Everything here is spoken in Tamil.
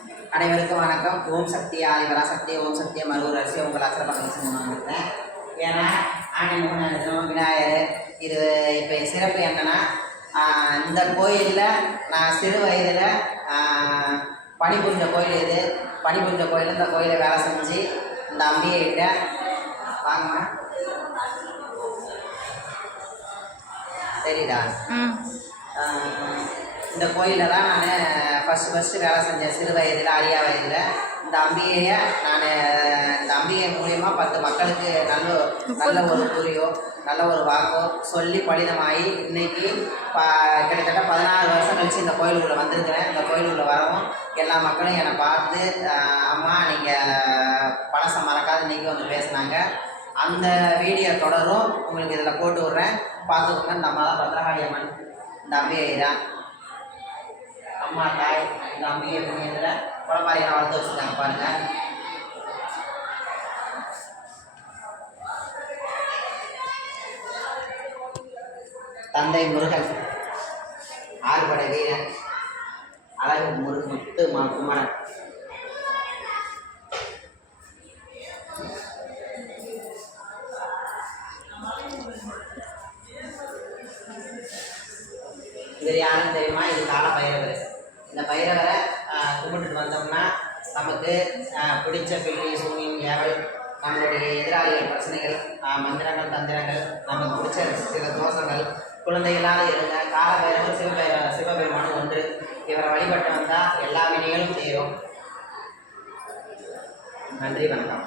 அனைவருக்கும் வணக்கம். ஓம் சக்தி ஆதிவரா சக்தி ஓம் சக்தி மருவூர் அரிசி உங்கள் அச்சரப்பக்கம் சொன்னாங்க ஏன்னா ஆண்டி முகநாதம் விநாயகர் இது இப்போ சிறப்பு என்னன்னா இந்த கோயிலில் நான் சிறு வயதில் பணிபுரிஞ்ச கோயில் இது. பணிபுரிஞ்ச கோயில் இந்த கோயிலை வேலை செஞ்சு இந்த அம்பிகைகிட்ட வாங்கம்மா சரிடா. ம். ஆஹ் இந்த கோயிலில் தான் நான் ஃபஸ்ட்டு ஃபஸ்ட்டு வேலை செஞ்சேன். சிறு வயதில் அரியா வயதில். இந்த அம்பிகையை நான் இந்த அம்பிகை மூலியமாக பத்து மக்களுக்கு நல்ல நல்ல ஒரு புரியோ நல்ல ஒரு வாக்கோ சொல்லி பலிதமாகி இன்னைக்கு ப கிட்டத்தட்ட பதினாறு வருஷம் கழிச்சு இந்த கோயிலுக்குள்ளே வந்திருக்கிறேன். இந்த கோயிலுக்குள்ளே வரவும் எல்லா மக்களும் என்னை பார்த்து அம்மா நீங்கள் பழசம் மறக்காது நீங்கள் வந்து பேசுனாங்க. அந்த வீடியோ தொடரும். உங்களுக்கு இதில் போட்டு விட்றேன். பார்த்துக்கோங்க. இந்த அம்மா தான் பத்ரகாளி அம்மன். இந்த அம்பிகை தான். அம்மா தாய் இந்த அம்பிகை புண்ணியத்தில் குளப்பாரியை வளர்த்து வச்சுருக்காங்க பாருங்க. தந்தை முருகன் ஆறுபடை வீரன் அழகு முருகன் முத்து மா குமரன். இவர் யாருன்னு தெரியுமா? இது கால பைரவர் இந்த பைரவரை கும்பிட்டுட்டு வந்தோம்னா நமக்கு பிடிச்ச பில்லி சூனியம் நம்மளுடைய எதிராளிகள் பிரச்சனைகள் மந்திரங்கள் தந்திரங்கள் நமக்கு பிடிச்ச சில தோஷங்கள் குழந்தைகளாக இருங்க கால பைரவர் சிவபெர சிவபெருமானும் ஒன்று. இவரை வழிபட்டு வந்தால் எல்லா வினைகளும் தீரும் நன்றி வணக்கம்.